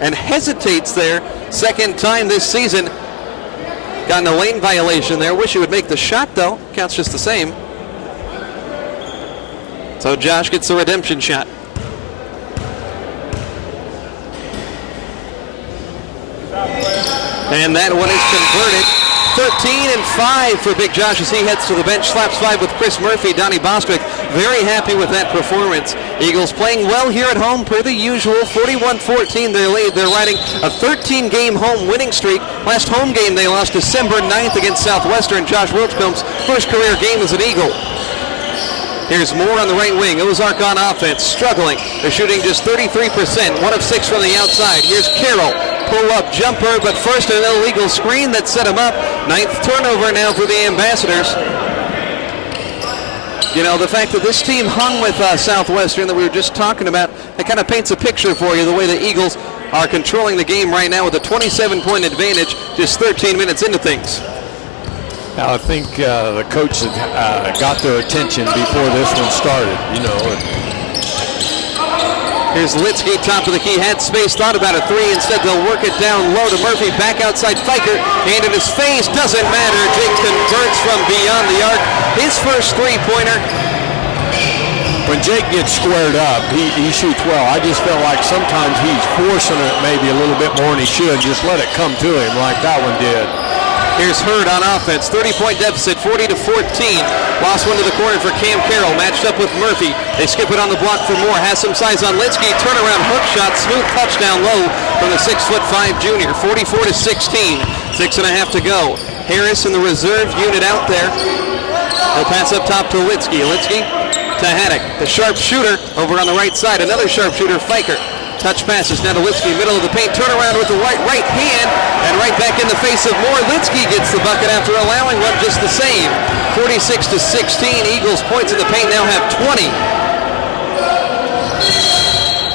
and hesitates there. Second time this season. Gotten a lane violation there. Wish he would make the shot, though. Counts just the same. So Josh gets the redemption shot. And that one is converted. 13-5 for Big Josh as he heads to the bench. Slaps 5 with Chris Murphy. Donnie Bostwick very happy with that performance. Eagles playing well here at home per the usual. 41-14 they lead. They're riding a 13-game home winning streak. Last home game they lost December 9th against Southwestern. Josh Wilchcomb's first career game as an Eagle. Here's Moore on the right wing. Ozark on offense, struggling. They're shooting just 33%, 1 of 6 from the outside. Here's Carroll. Pull-up jumper, but first an illegal screen that set him up. 9th turnover now for the Ambassadors. You know, the fact that this team hung with Southwestern that we were just talking about, it kind of paints a picture for you, the way the Eagles are controlling the game right now with a 27-point advantage just 13 minutes into things. I think the coach got their attention before this one started, you know. Here's Litsky, top of the key, had space, thought about a 3. Instead, they'll work it down low to Murphy, back outside Fiker, hand in his face, doesn't matter. Jake converts from beyond the arc. His first three-pointer. When Jake gets squared up, he shoots well. I just felt like sometimes he's forcing it maybe a little bit more than he should. Just let it come to him like that one did. Here's Hurd on offense, 30-point deficit, 40-14. Lost one to the corner for Cam Carroll, matched up with Murphy. They skip it on the block for Moore, has some size on Litsky, turnaround hook shot, smooth touchdown low from the 6'5" junior, 44-16. 6.5 to go. Harris in the reserve unit out there. He'll pass up top to Litsky. Litsky to Haddock, the sharp shooter over on the right side. Another sharp shooter, Fiker. Touch passes now to Litsky, middle of the paint, turn around with the right hand, and right back in the face of Moore. Litsky gets the bucket after allowing one just the same. 46-16, Eagles points in the paint now have 20.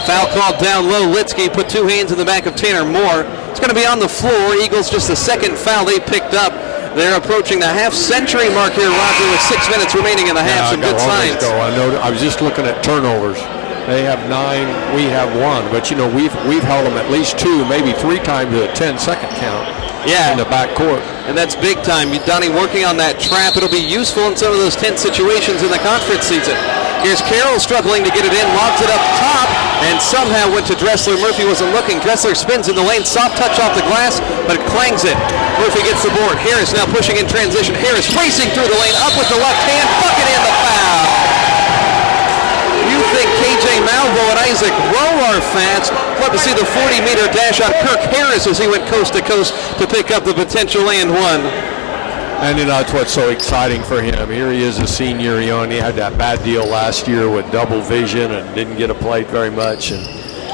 Foul called down low. Litsky put 2 hands in the back of Tanner Moore. It's going to be on the floor. Eagles just the second foul they picked up. They're approaching the half-century mark here, Roger, with 6 minutes remaining in the half. Some good signs. I was just looking at turnovers. They have 9, we have 1, but you know we've held them at least 2, maybe 3 times a 10-second count. Yeah, in the back court, and that's big time. Donnie working on that trap. It'll be useful in some of those tense situations in the conference season. Here's Carroll struggling to get it in, lobs it up top, and somehow went to Dressler. Murphy wasn't looking. Dressler spins in the lane, soft touch off the glass, but clangs it. Murphy gets the board. Harris now pushing in transition. Harris racing through the lane, up with the left hand, bucket in the foul. You think KJ Malvo and Isaac Rowe are fast. Love to see the 40-meter dash on Kirk Harris as he went coast to coast to pick up the potential and one. And you know, that's what's so exciting for him. Here he is, a senior. You know, and he had that bad deal last year with double vision and didn't get a play very much. And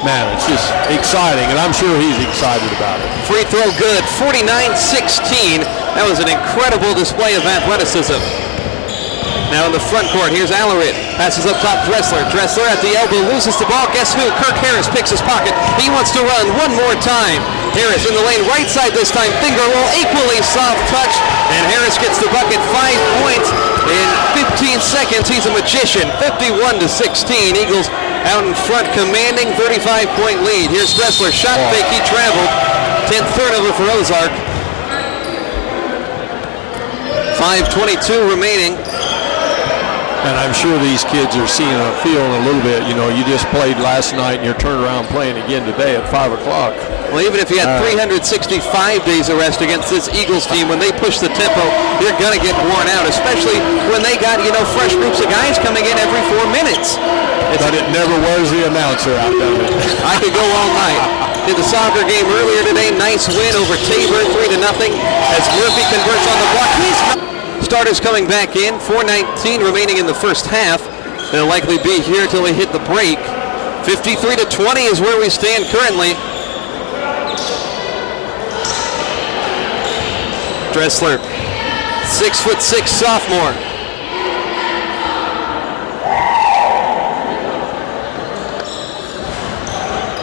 man, it's just exciting, and I'm sure he's excited about it. Free throw good, 49-16. That was an incredible display of athleticism. Now in the front court, here's Allerid. Passes up top, Dressler. Dressler at the elbow, loses the ball. Guess who? Kirk Harris picks his pocket. He wants to run one more time. Harris in the lane, right side this time. Finger roll, equally soft touch. And Harris gets the bucket, 5 points in 15 seconds. He's a magician, 51-16. Eagles out in front, commanding 35-point lead. Here's Dressler, shot fake, he traveled. 10th turnover for Ozark. 5:22 remaining. And I'm sure these kids are seeing and feeling a little bit, you know, you just played last night and you're turning around playing again today at 5 o'clock. Well, even if you had 365 days of rest against this Eagles team, when they push the tempo, you're going to get worn out, especially when they got, you know, fresh groups of guys coming in every 4 minutes. But it never wears the announcer out, does it? I could go all night. Did the soccer game earlier today. Nice win over Tabor, 3-0, as Murphy converts on the block. Starters coming back in, 4:19 remaining in the first half. They'll likely be here till we hit the break. 53-20 is where we stand currently. Dressler, 6'6" sophomore.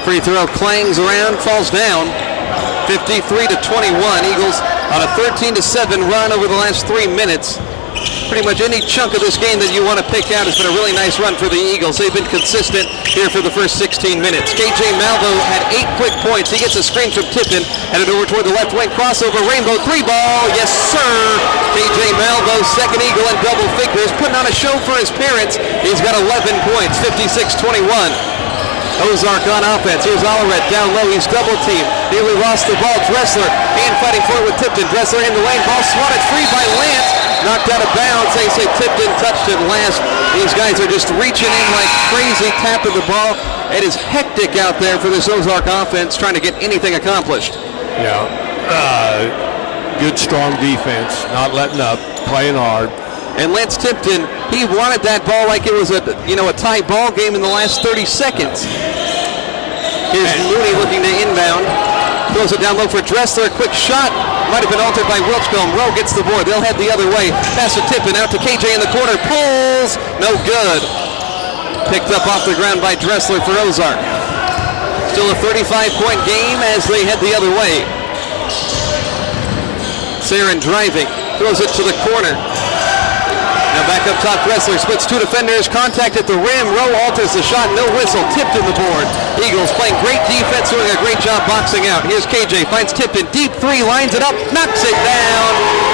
Free throw clangs around, falls down. 53-21. Eagles on a 13-7 run over the last 3 minutes. pretty much any chunk of this game that you want to pick out has been a really nice run for the Eagles. They've been consistent here for the first 16 minutes. KJ Malvo had 8 quick points. He gets a screen from Tipton, headed over toward the left wing, crossover, Rainbow 3-ball, yes sir! KJ Malvo, second Eagle in double figures, putting on a show for his parents. He's got 11 points, 56-21. Ozark on offense. Here's Allred down low. He's double teamed. Nearly lost the ball. Dressler hand fighting for it with Tipton. Dressler in the lane. Ball swatted free by Lance. Knocked out of bounds. They say Tipton touched it last. These guys are just reaching in like crazy, tapping the ball. It is hectic out there for this Ozark offense trying to get anything accomplished. Yeah. Good, strong defense. Not letting up. Playing hard. And Lance Tipton, he wanted that ball like it was a tie ball game in the last 30 seconds. Here's Mooney looking to inbound. Throws it down low for Dressler. Quick shot. Might have been altered by Wilchcomb. Rowe gets the board. They'll head the other way. Pass to Tipton. Out to KJ in the corner. Pulls. No good. Picked up off the ground by Dressler for Ozark. Still a 35-point game as they head the other way. Sarin driving. Throws it to the corner. Now back up top, Dressler splits 2 defenders, contact at the rim, Rowe alters the shot, no whistle, tipped in the board. Eagles playing great defense, doing a great job boxing out. Here's KJ, finds Tipton, deep 3, lines it up, knocks it down.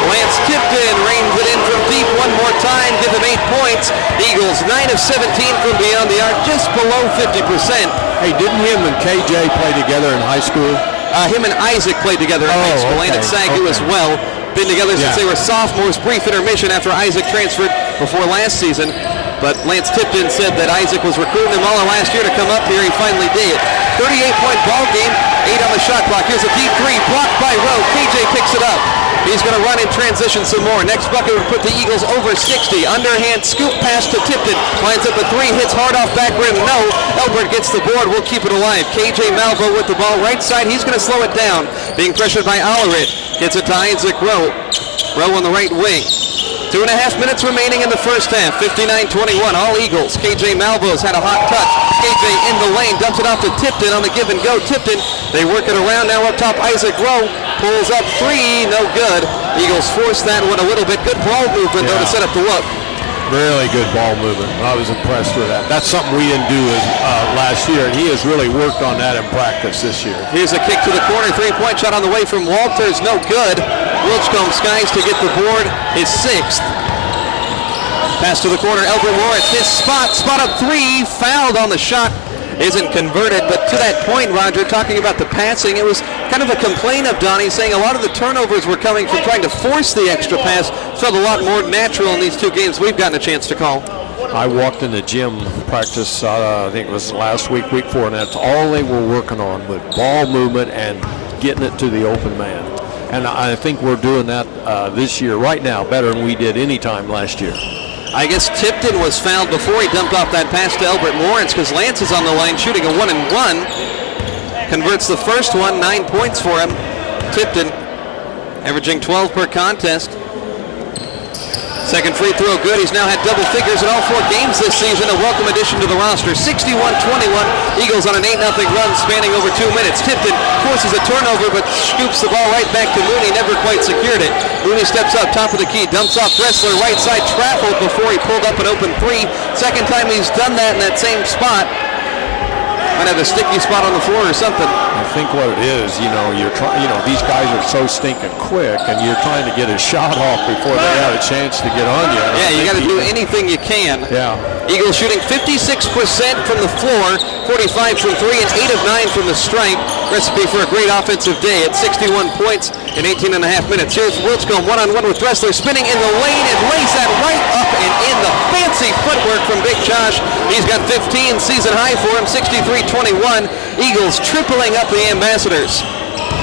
Lance Tipton reins it in from deep one more time, give him 8 points. Eagles 9 of 17 from beyond the arc, just below 50%. Hey, didn't him and KJ play together in high school? Him and Isaac played together in high school, and at SAGU as well. Been together since they were sophomores. Brief intermission after Isaac transferred before last season. But Lance Tipton said that Isaac was recruiting him all last year to come up here. He finally did. 38-point ball game, 8 on the shot clock. Here's a deep 3, blocked by Rowe. KJ picks it up. He's going to run in transition some more. Next bucket would put the Eagles over 60. Underhand scoop pass to Tipton. Lines up a 3, hits hard off back rim. No. Elbert gets the board. We'll keep it alive. KJ Malvo with the ball right side. He's going to slow it down. Being pressured by Allred. Gets it to Isaac Rowe. Rowe on the right wing. 2.5 minutes remaining in the first half. 59-21, all Eagles. KJ Malvo's had a hot touch. KJ in the lane, dumps it off to Tipton on the give and go. Tipton, they work it around. Now up top, Isaac Rowe pulls up 3, no good. Eagles force that one a little bit. Good ball movement though to set up the look. Really good ball movement. I was impressed with that. That's something we didn't do last year, and he has really worked on that in practice this year. Here's a kick to the corner, 3-point shot on the way from Walters, no good. Wilchcomb skies to get the board, his 6th. Pass to the corner, Elbert Lawrence, his spot up 3, fouled on the shot. Isn't converted, but to that point, Roger, talking about the passing, it was kind of a complaint of Donnie, saying a lot of the turnovers were coming from trying to force the extra pass. Felt a lot more natural in these 2 games we've gotten a chance to call. I walked in the gym practice, I think it was last week, week 4, and that's all they were working on, with ball movement and getting it to the open man. And I think we're doing that this year right now better than we did any time last year. I guess Tipton was fouled before he dumped off that pass to Elbert Lawrence, because Lance is on the line shooting a 1-and-1. Converts the first one, 9 points for him. Tipton averaging 12 per contest. Second free throw good. He's now had double figures in all 4 games this season. A welcome addition to the roster. 61-21. Eagles on an 8-0 run spanning over 2 minutes. Tipton forces a turnover but scoops the ball right back to Mooney. Never quite secured it. Mooney steps up, top of the key, dumps off Dressler, right side, traveled before he pulled up an open 3. Second time he's done that in that same spot. Might have a sticky spot on the floor or something. I think what it is, you're trying. These guys are so stinking quick, and you're trying to get a shot off before they have a chance to get on you. Yeah, you got to do anything you can. Yeah. Eagles shooting 56% from the floor, 45 from 3, and 8 of 9 from the stripe. Recipe for a great offensive day at 61 points in 18.5 minutes. Here's Wilchcomb one-on-one with Dressler, spinning in the lane and lays that right up and in. The fancy footwork from Big Josh. He's got 15, season high for him, 63-21. Eagles tripling up the Ambassadors.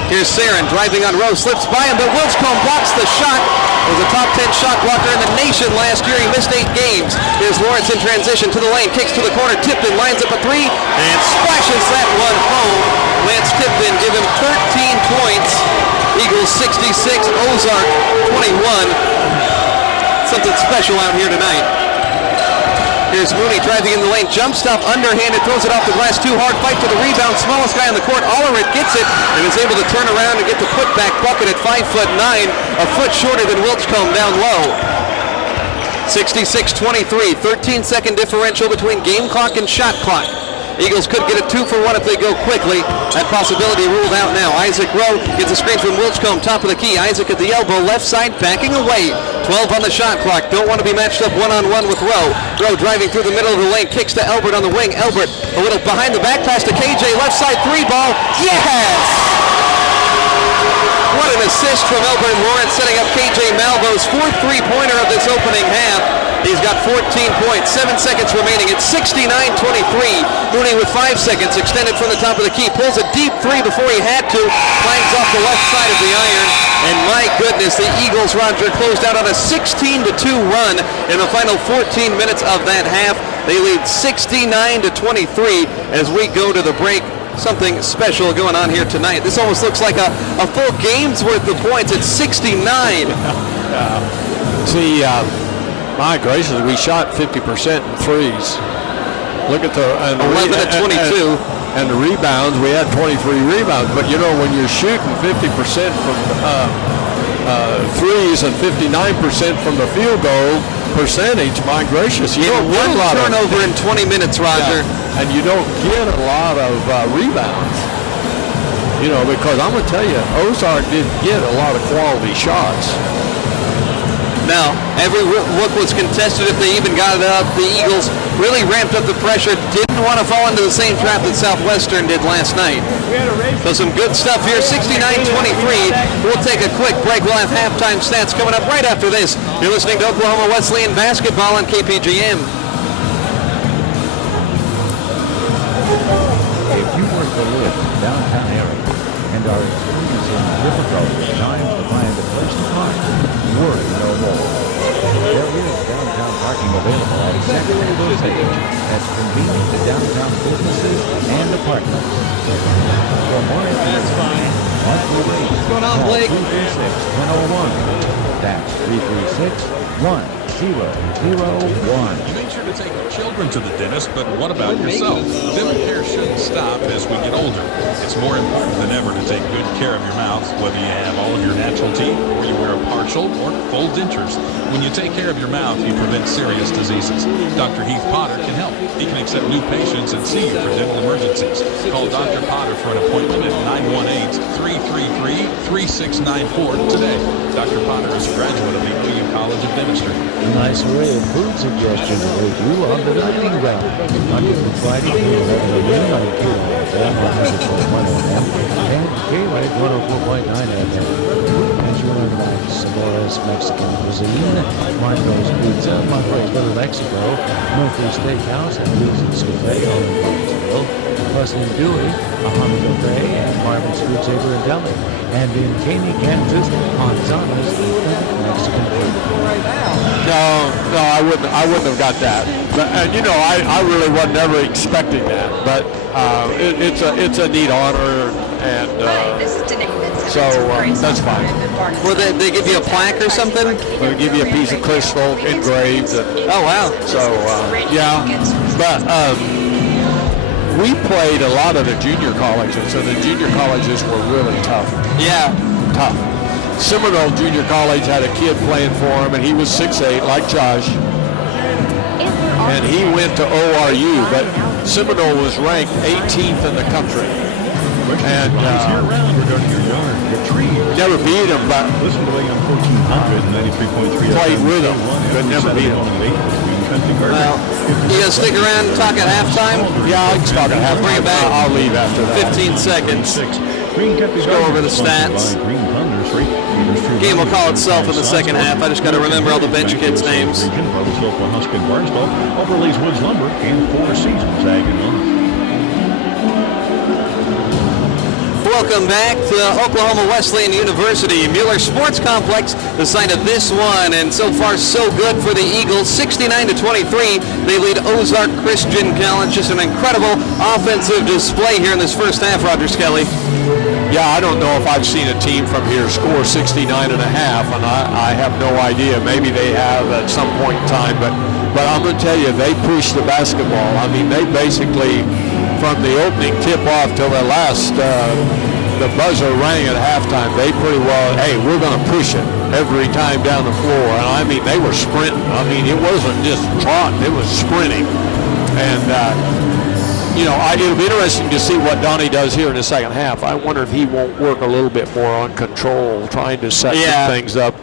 Here's Sarin driving on Rowe, slips by him, but Wilchcomb blocks the shot. Was a top 10 shot blocker in the nation last year. He missed 8 games. Here's Lawrence in transition to the lane, kicks to the corner. Tipton lines up a 3 and splashes that one home. Lance Tipton give him 13 points. Eagles 66, Ozark 21. Something special out here tonight. Here's Mooney driving in the lane, jump stop, underhanded, throws it off the glass, too hard, fight to the rebound, smallest guy on the court, Allred gets it, and is able to turn around and get the putback bucket at 5'9", a foot shorter than Wilchcomb down low. 66-23, 13-second differential between game clock and shot clock. Eagles could get a 2-for-1 if they go quickly. That possibility ruled out now. Isaac Rowe gets a screen from Wilchcomb, top of the key. Isaac at the elbow, left side, backing away. 12 on the shot clock. Don't want to be matched up one-on-one with Rowe. Rowe driving through the middle of the lane, kicks to Elbert on the wing. Elbert a little behind the back pass to KJ, left side three ball. Yes! What an assist from Elbert Lawrence, setting up KJ Malvo's fourth three-pointer of this opening half. He's got 14 points, 7 seconds remaining. It's 69-23. Mooney with 5 seconds, extended from the top of the key. Pulls a deep three before he had to. Clangs off the left side of the iron. And my goodness, the Eagles, Roger, closed out on a 16-2 run in the final 14 minutes of that half. They lead 69-23 as we go to the break. Something special going on here tonight. This almost looks like a full game's worth of points. It's 69. See, my gracious, we shot 50% in threes. Look at the 11 at 22. And the rebounds, we had 23 rebounds. But you know, when you're shooting 50% from threes and 59% from the field goal percentage, my gracious, you don't get a lot of turnover in 20 minutes, Roger. Yeah, and you don't get a lot of rebounds. You know, because I'm going to tell you, Ozark didn't get a lot of quality shots. Now, every look was contested if they even got it up. The Eagles really ramped up the pressure, didn't want to fall into the same trap that Southwestern did last night. So some good stuff here, 69-23. We'll take a quick break. We'll have halftime stats coming up right after this. You're listening to Oklahoma Wesleyan basketball on KPGM. If you work or live in the downtown area and are experiencing difficult times to find a place to park, worry no more. There is downtown parking available at exactly those stations that's convenient to downtown businesses and apartments. For more information, What's going on, Blake? 336-1001. That's 336-1001. You make sure to take your children to the dentist, but what about yourself? Dental care shouldn't stop as we get older. It's more important than ever to take good care of your mouth, whether you have all of your natural teeth or you wear a partial or full dentures. When you take care of your mouth, you prevent serious diseases. Dr. Heath Potter can help. He can accept new patients and see you for dental emergencies. Call Dr. Potter for an appointment at 918-333-3694 today. Dr. Potter is a graduate of the OU College of Dentistry. A nice array of food suggestions await you on the Lightning Round. Monday through Friday, K-Ride on KRFM 104.1 FM and K-Ride 104.9 FM. As you learn about Samora's Mexican cuisine, Marco's Pizza, Monterey's Little Mexico, Murphy's Steakhouse, and Lucy's Cafe on Foxville, plus in Dewey, Muhammad Buffet, and Marvin's Food Saver and Deli, and in Caney, Kansas, Montana's Mexican food. No, I wouldn't have got that. But, and you know, I really wasn't ever expecting that. But it's a neat honor, and so that's fine. Will they give you a plaque or something? They'll give you a piece of crystal engraved. Oh wow! So yeah, but we played a lot of the junior colleges, and the junior colleges were really tough. Yeah, tough. Seminole Junior College had a kid playing for him, and he was 6'8", like Josh. And he went to ORU, but Seminole was ranked 18th in the country. And never beat him, but played with him, but never beat him. Well, you gonna stick around and talk at halftime? Yeah, I can talk at halftime. Bring it back. I'll leave after that. 15 seconds. Let's go over the stats. Game will call itself in the second half. I just got to remember all the bench kids' names. Overlays Woods Lumber and Four Seasons Ag and Lawn. Welcome back to Oklahoma Wesleyan University Mueller Sports Complex, the site of this one, and so far so good for the Eagles. 69-23, they lead Ozark Christian College. Just an incredible offensive display here in this first half, Roger Skelly. Yeah, I don't know if I've seen a team from here score 69 and a half, and I have no idea. Maybe they have at some point in time, but I'm going to tell you, they pushed the basketball. I mean, they basically, from the opening tip-off till the last, the buzzer rang at halftime, they pretty well, hey, we're going to push it. every time down the floor. And I mean, they were sprinting. I mean, it wasn't just trotting, it was sprinting. And, you know, it'll be interesting to see what Donnie does here in the second half. I wonder if he won't work a little bit more on control, trying to set some things up.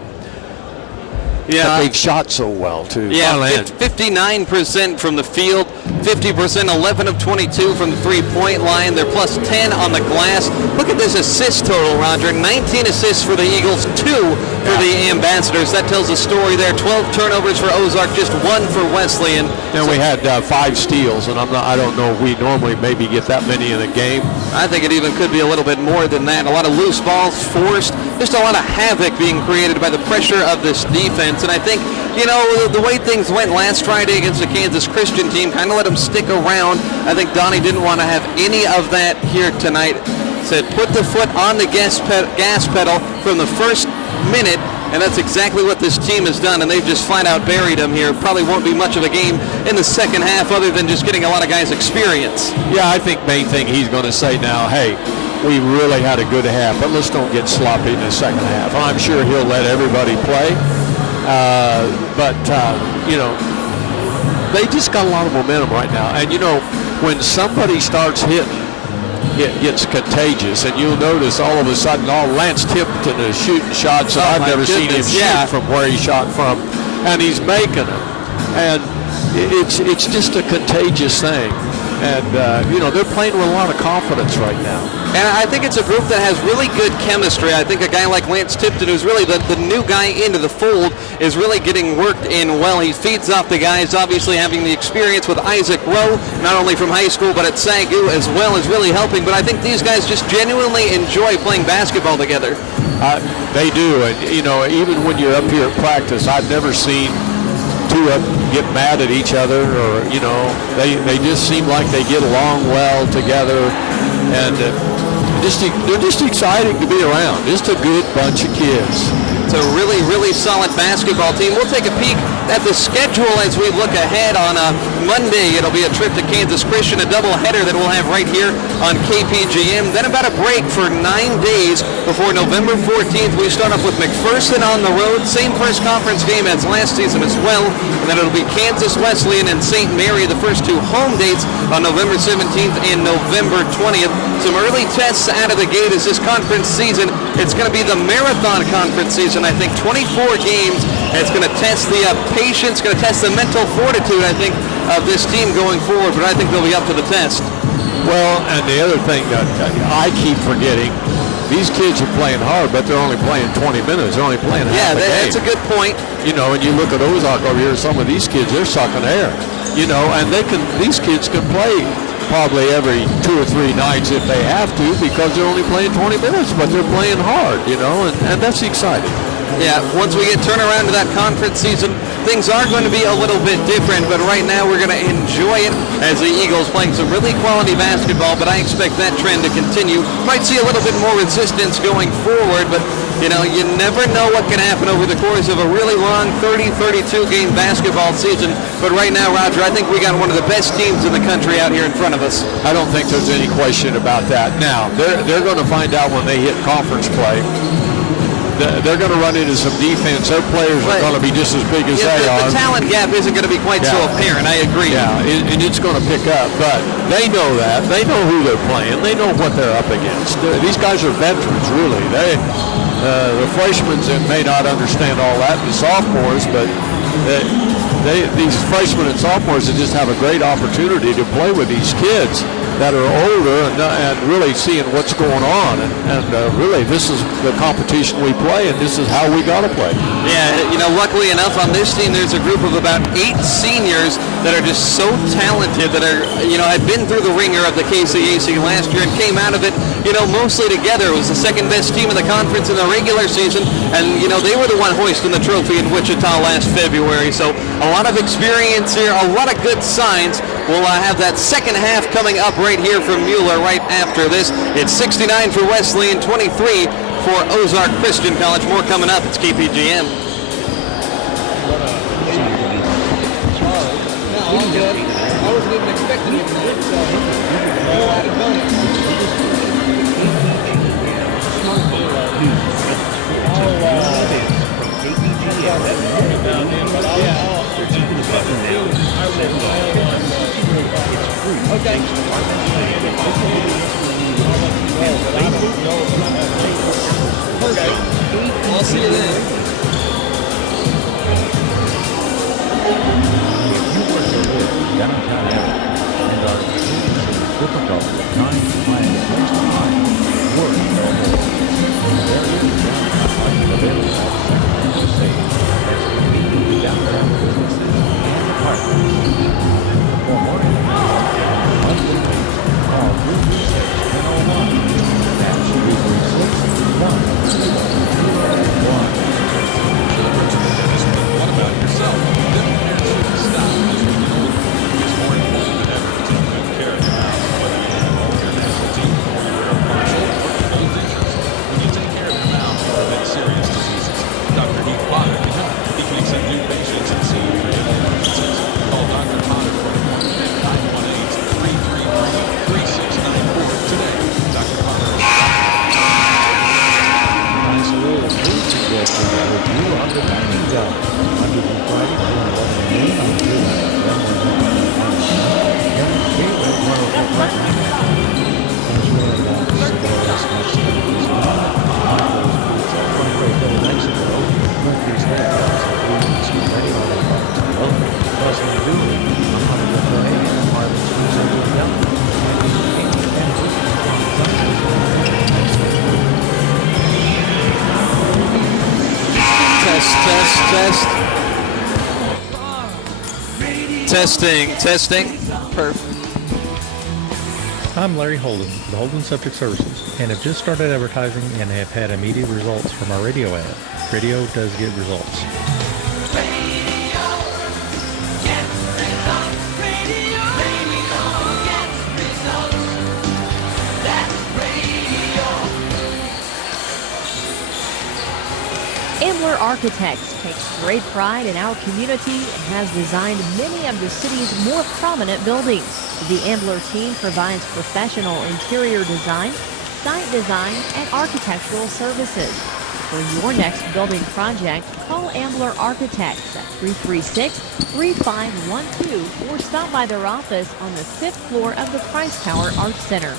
Yeah, but they've shot so well, too. Yeah, 59% from the field, 50%, 11 of 22 from the three-point line. They're plus 10 on the glass. Look at this assist total, Roger. 19 assists for the Eagles, 2 for the Ambassadors. That tells a story there. 12 turnovers for Ozark, just 1 for Wesleyan. And we had 5 steals, and I don't know if we normally maybe get that many in a game. I think it even could be a little bit more than that. A lot of loose balls forced. Just a lot of havoc being created by the pressure of this defense. And I think, you know, the way things went last Friday against the Kansas Christian team kind of let them stick around. I think Donnie didn't want to have any of that here tonight. Said put the foot on the gas pedal from the first minute, and that's exactly what this team has done, and they've just flat out buried them here. Probably won't be much of a game in the second half other than just getting a lot of guys experience. Yeah, I think main thing he's going to say now, hey, we really had a good half, but let's don't get sloppy in the second half. I'm sure he'll let everybody play, you know, they just got a lot of momentum right now. And, you know, when somebody starts hitting, it gets contagious, and you'll notice all of a sudden, Lance Tipton is shooting shots that I've never seen him shoot from where he shot from, and he's making them. And it's just a contagious thing. And, you know, they're playing with a lot of confidence right now. And I think it's a group that has really good chemistry. I think a guy like Lance Tipton, who's really the new guy into the fold, is really getting worked in well. He feeds off the guys, obviously having the experience with Isaac Rowe, not only from high school, but at SAGU as well, is really helping. But I think these guys just genuinely enjoy playing basketball together. They do. And, you know, even when you're up here at practice, I've never seen two of them get mad at each other, or, you know, they just seem like they get along well together, and they're just exciting to be around. Just a good bunch of kids. It's a really, really solid basketball team. We'll take a peek at the schedule as we look ahead on Monday. It'll be a trip to Kansas Christian, a doubleheader that we'll have right here on KPGM. Then about a break for 9 days before November 14th. We start off with McPherson on the road. Same first conference game as last season as well. And then it'll be Kansas Wesleyan and St. Mary, the first 2 home dates on November 17th and November 20th. Some early tests out of the gate as this conference season. It's going to be the marathon conference season. I think 24 games, and it's going to test the patience, going to test the mental fortitude, I think, of this team going forward, but I think they'll be up to the test. Well, and the other thing that I keep forgetting, these kids are playing hard, but they're only playing 20 minutes. They're only playing half a game. Yeah, that's a good point. You know, and you look at Ozark over here, some of these kids, they're sucking air. You know, and these kids can play probably every 2 or 3 nights if they have to, because they're only playing 20 minutes, but they're playing hard, you know, and that's exciting. Yeah, once we get turned around to that conference season, things are going to be a little bit different, but right now we're going to enjoy it as the Eagles playing some really quality basketball, but I expect that trend to continue. Might see a little bit more resistance going forward, but, you know, you never know what can happen over the course of a really long 30, 32-game basketball season. But right now, Roger, I think we got one of the best teams in the country out here in front of us. I don't think there's any question about that. Now, they're going to find out when they hit conference play. They're going to run into some defense. Their players are going to be just as big as they are. The talent gap isn't going to be quite so apparent. I agree. Yeah, and it's going to pick up. But they know that. They know who they're playing. They know what they're up against. These guys are veterans, really. The freshmen may not understand all that, the sophomores, but these freshmen and sophomores that just have a great opportunity to play with these kids that are older and really seeing what's going on. And really, this is the competition we play, and this is how we got to play. Yeah, you know, luckily enough on this team, there's a group of about 8 seniors that are just so talented that are, you know, had been through the ringer of the KCAC last year and came out of it, you know, mostly together. It was the second best team in the conference in the regular season, and, you know, they were the one hoisting the trophy in Wichita last February. So a lot of experience here, a lot of good signs. We'll have that second half coming up right here from Mueller right after this. It's 69 for Wesleyan, 23 for Ozark Christian College. More coming up. It's KPGM. I wasn't even expecting it to do so. I'd have done it. Okay. I'll see you then. If you were to live downtown area and are experiencing difficulty trying to find a place to hide, worry no more. There is downtown parking available at San Jose as convenient downtown businesses and apartments. For more information on monthly rates, call 336-1001. That's 336-1001. What about yourself? Dental care shouldn't stop as we get older. It's more important than ever to take good care of your mouth, whether you have all your natural teeth or you wear a partial or full dentures. When you take care of your mouth, you prevent serious diseases. Dr. Heath Potter can help. He can accept new patients and see you for dental emergencies. Call Dr. Potter for an appointment at 918-333-3694 today. Dr. Potter is Nice little food suggestion with you on the dining down. Monday through Friday, 11 noon on Testing. Perfect. I'm Larry Holden with Holden Septic Services and have just started advertising and have had immediate results from our radio ad. Radio does get results. Ambler Architects takes great pride in our community and has designed many of the city's more prominent buildings. The Ambler team provides professional interior design, site design, and architectural services. For your next building project, call Ambler Architects at 336-3512 or stop by their office on the 5th floor of the Price Tower Arts Center.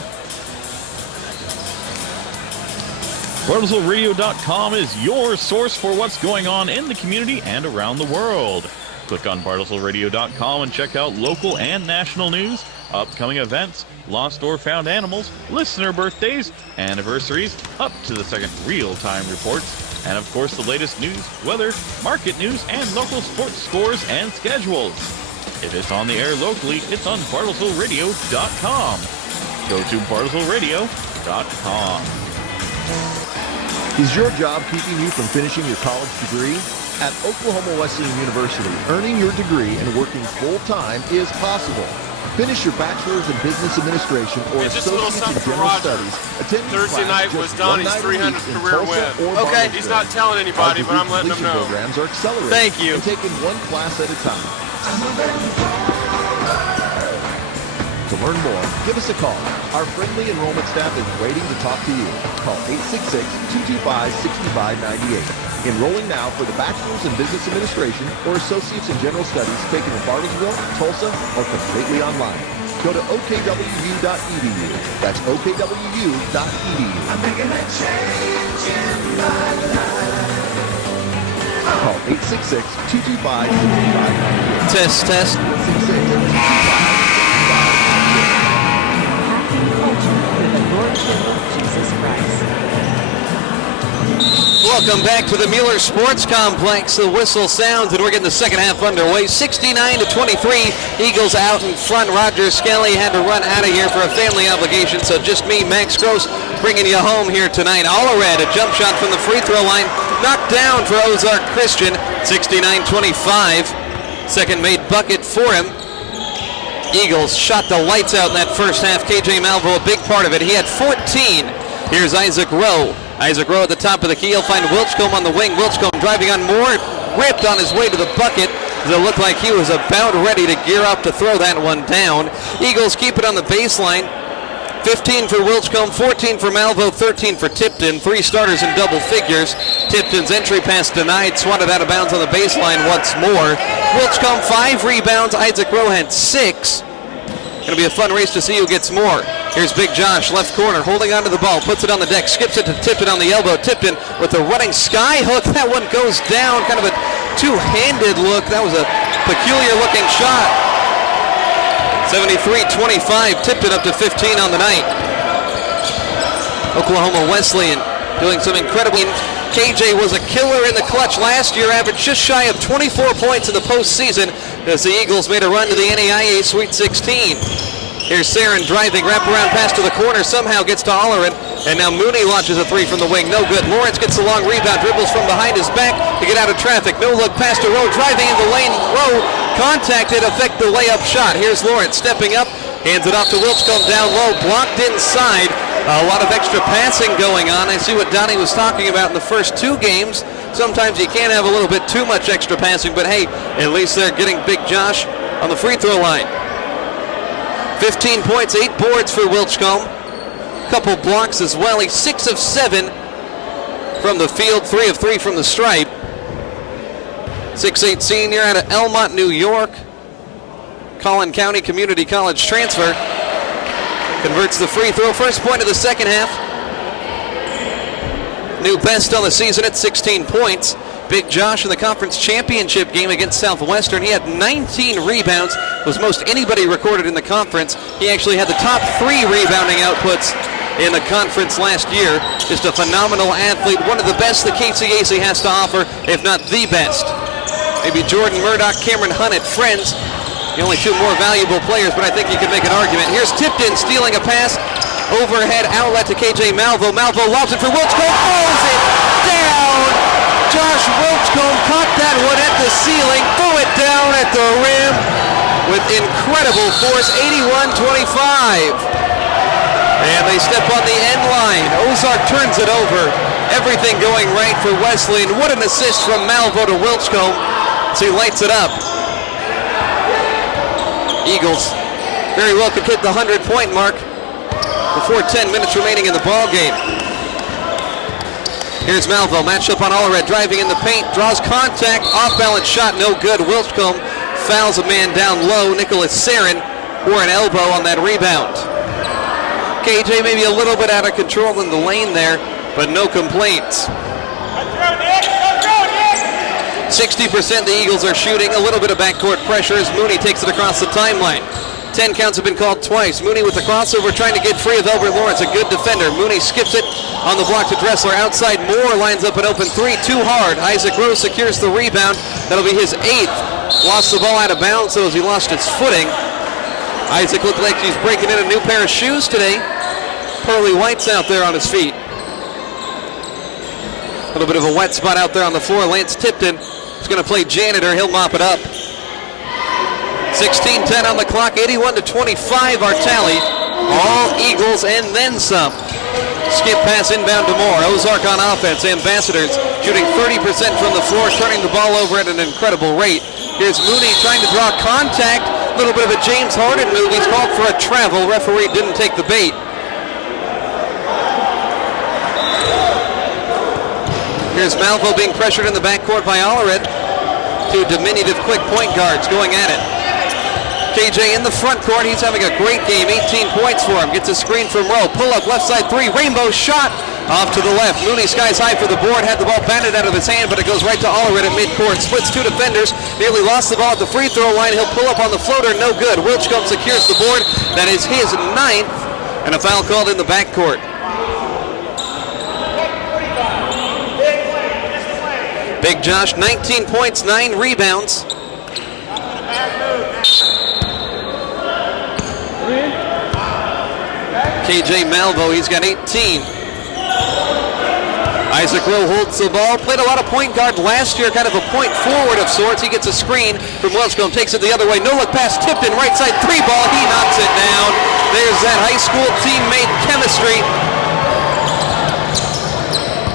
BartlesvilleRadio.com is your source for what's going on in the community and around the world. Click on BartlesvilleRadio.com and check out local and national news, upcoming events, lost or found animals, listener birthdays, anniversaries, up to the second real-time reports, and of course the latest news, weather, market news, and local sports scores and schedules. If it's on the air locally, it's on BartlesvilleRadio.com. Go to BartlesvilleRadio.com. Is your job keeping you from finishing your college degree? At Oklahoma Wesleyan University, earning your degree and working full-time is possible. Finish your bachelor's in business administration or associate's in general studies. Attend Thursday night was Donnie's 300th career win. Okay, he's not telling anybody, but I'm letting him know. Programs are accelerated. Thank you. And taken one class at a time. To learn more, give us a call. Our friendly enrollment staff is waiting to talk to you. Call 866-225-6598. Enrolling now for the Bachelor's in Business Administration or Associates in General Studies taken in Bartlesville, Tulsa, or completely online. Go to OKWU.edu. That's OKWU.edu. I'm making a change in my life. Call 866-225-6598. Test. 866-225-6598. Jesus Christ. Welcome back to the Mueller Sports Complex. The whistle sounds, and we're getting the second half underway. 69-23, Eagles out in front. Roger Skelly had to run out of here for a family obligation, so just me, Max Gross, bringing you home here tonight. Allred, a jump shot from the free throw line, knocked down for Ozark Christian. 69-25, second made bucket for him. Eagles shot the lights out in that first half. KJ Malvo, a big part of it. He had 14. Here's Isaac Rowe. Isaac Rowe at the top of the key. He'll find Wilchcombe on the wing. Wilchcombe driving on Moore. Ripped on his way to the bucket. It looked like he was about ready to gear up to throw that one down. Eagles keep it on the baseline. 15 for Wilchcombe, 14 for Malvo, 13 for Tipton. 3 starters in double figures. Tipton's entry pass denied, swatted out of bounds on the baseline once more. Wilchcombe 5 rebounds, Isaac Rohan 6. Going to be a fun race to see who gets more. Here's Big Josh, left corner, holding onto the ball, puts it on the deck, skips it to Tipton on the elbow. Tipton with a running sky hook. That one goes down, kind of a two-handed look. That was a peculiar looking shot. 73-25, Tipton up to 15 on the night. Oklahoma Wesleyan doing some incredible. KJ was a killer in the clutch last year, averaged just shy of 24 points in the postseason as the Eagles made a run to the NAIA Sweet 16. Here's Sarin driving, wraparound pass to the corner, somehow gets to Allerin, and now Mooney launches a 3 from the wing, no good. Lawrence gets a long rebound, dribbles from behind his back to get out of traffic. No look pass to Rowe, driving in the lane. Rowe contacted, affect the layup shot. Here's Lawrence stepping up, hands it off to Wilchcombe down low, blocked inside. A lot of extra passing going on. I see what Donnie was talking about in the first 2 games. Sometimes you can't have a little bit too much extra passing, but hey, at least they're getting Big Josh on the free throw line. 15 points, 8 boards for Wilchcombe. Couple blocks as well. He's 6 of 7 from the field, 3 of 3 from the stripe. 6'8" senior out of Elmont, New York. Collin County Community College transfer. Converts the free throw. First point of the second half. New best on the season at 16 points. Big Josh in the conference championship game against Southwestern. He had 19 rebounds. Was most anybody recorded in the conference. He actually had the top 3 rebounding outputs in the conference last year. Just a phenomenal athlete. One of the best the KCAC has to offer, if not the best. Maybe Jordan Murdoch, Cameron Hunt at Friends. The only 2 more valuable players, but I think you can make an argument. Here's Tipton stealing a pass. Overhead outlet to KJ Malvo. Malvo lobs it for Wilchcombe. Throws it down. Josh Wilchcombe caught that one at the ceiling. Threw it down at the rim with incredible force. 81-25. And they step on the end line. Ozark turns it over. Everything going right for Wesleyan. What an assist from Malvo to Wilchcombe as he lights it up. Eagles very well could hit the 100-point mark before 10 minutes remaining in the ball game. Here's Malvo, matched up on Allred, driving in the paint, draws contact, off-balance shot, no good. Wilchcombe fouls a man down low. Nicholas Sarin wore an elbow on that rebound. KJ maybe a little bit out of control in the lane there, but no complaints. 60% the Eagles are shooting. A little bit of backcourt pressure as Mooney takes it across the timeline. 10 counts have been called twice. Mooney with the crossover trying to get free of Elbert Lawrence, a good defender. Mooney skips it on the block to Dressler. Outside Moore lines up an open 3, too hard. Isaac Rose secures the rebound. That'll be his 8th. Lost the ball out of bounds so as he lost its footing. Isaac looked like he's breaking in a new pair of shoes today. Pearly whites out there on his feet. A little bit of a wet spot out there on the floor. Lance Tipton is going to play janitor. He'll mop it up. 16-10 on the clock. 81-25 our tally. All Eagles and then some. Skip pass inbound to Moore. Ozark on offense. Ambassadors shooting 30% from the floor, turning the ball over at an incredible rate. Here's Mooney trying to draw contact. A little bit of a James Harden move. He's called for a travel. Referee didn't take the bait. Here's Malvo being pressured in the backcourt by Allered. 2 diminutive quick point guards going at it. KJ in the front court. He's having a great game. 18 points for him. Gets a screen from Rowe. Pull up left side 3. Rainbow shot off to the left. Mooney skies high for the board. Had the ball batted out of his hand, but it goes right to Allered at midcourt. Splits 2 defenders. Nearly lost the ball at the free throw line. He'll pull up on the floater. No good. Wilchcombe secures the board. That is his 9th. And a foul called in the backcourt. Big Josh, 19 points, 9 rebounds. KJ Malvo, he's got 18. Isaac Rowe holds the ball. Played a lot of point guard last year, kind of a point forward of sorts. He gets a screen from Wilchcombe, takes it the other way. No look pass, Tipton, right side 3 ball. He knocks it down. There's that high school teammate chemistry.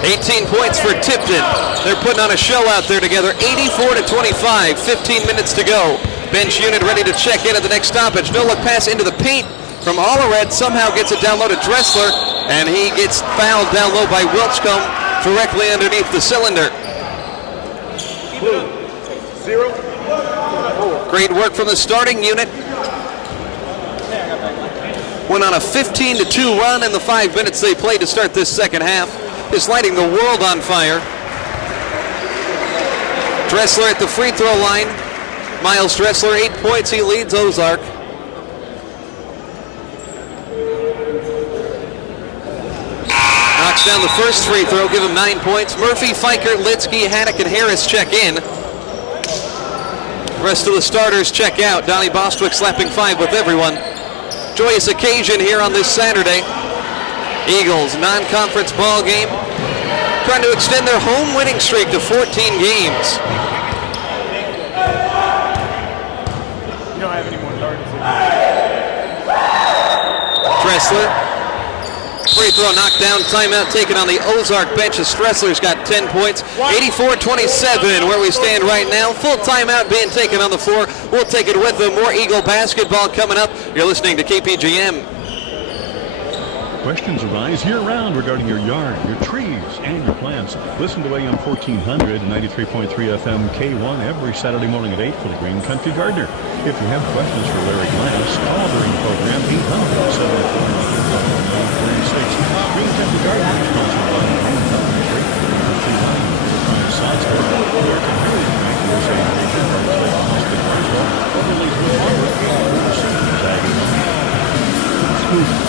18 points for Tipton. They're putting on a show out there together. 84-25, 15 minutes to go. Bench unit ready to check in at the next stoppage. No look pass into the paint from Allred, somehow gets it down low to Dressler, and he gets fouled down low by Wilchcomb directly underneath the cylinder. Great work from the starting unit. Went on a 15-2 run in the 5 minutes they played to start this second half. Just lighting the world on fire. Dressler at the free throw line. Miles Dressler, 8 points. He leads Ozark. Knocks down the first free throw, give him 9 points. Murphy, Fikert, Litsky, Haddock, and Harris check in. The rest of the starters check out. Donnie Bostwick slapping 5 with everyone. Joyous occasion here on this Saturday. Eagles non-conference ball game, trying to extend their home winning streak to 14 games. You don't have any more targets. Dressler, free throw knocked down, timeout taken on the Ozark bench as Dressler's got 10 points. 84-27 where we stand right now. Full timeout being taken on the floor. We'll take it with them. More Eagle basketball coming up. You're listening to KPGM. Questions arise year-round regarding your yard, your trees, and your plants. Listen to AM 1400 and 93.3 FM K1 every Saturday morning at 8 for the Green Country Gardener. If you have questions for Larry Glass, call during the program 800-744-96. Green Country Gardener is sponsored by the Green Country Street, Prime Salisbury, American Heritage Bank, USA Nation, State Hospital, Barnesville, Overleaf, Woodward, Smooth.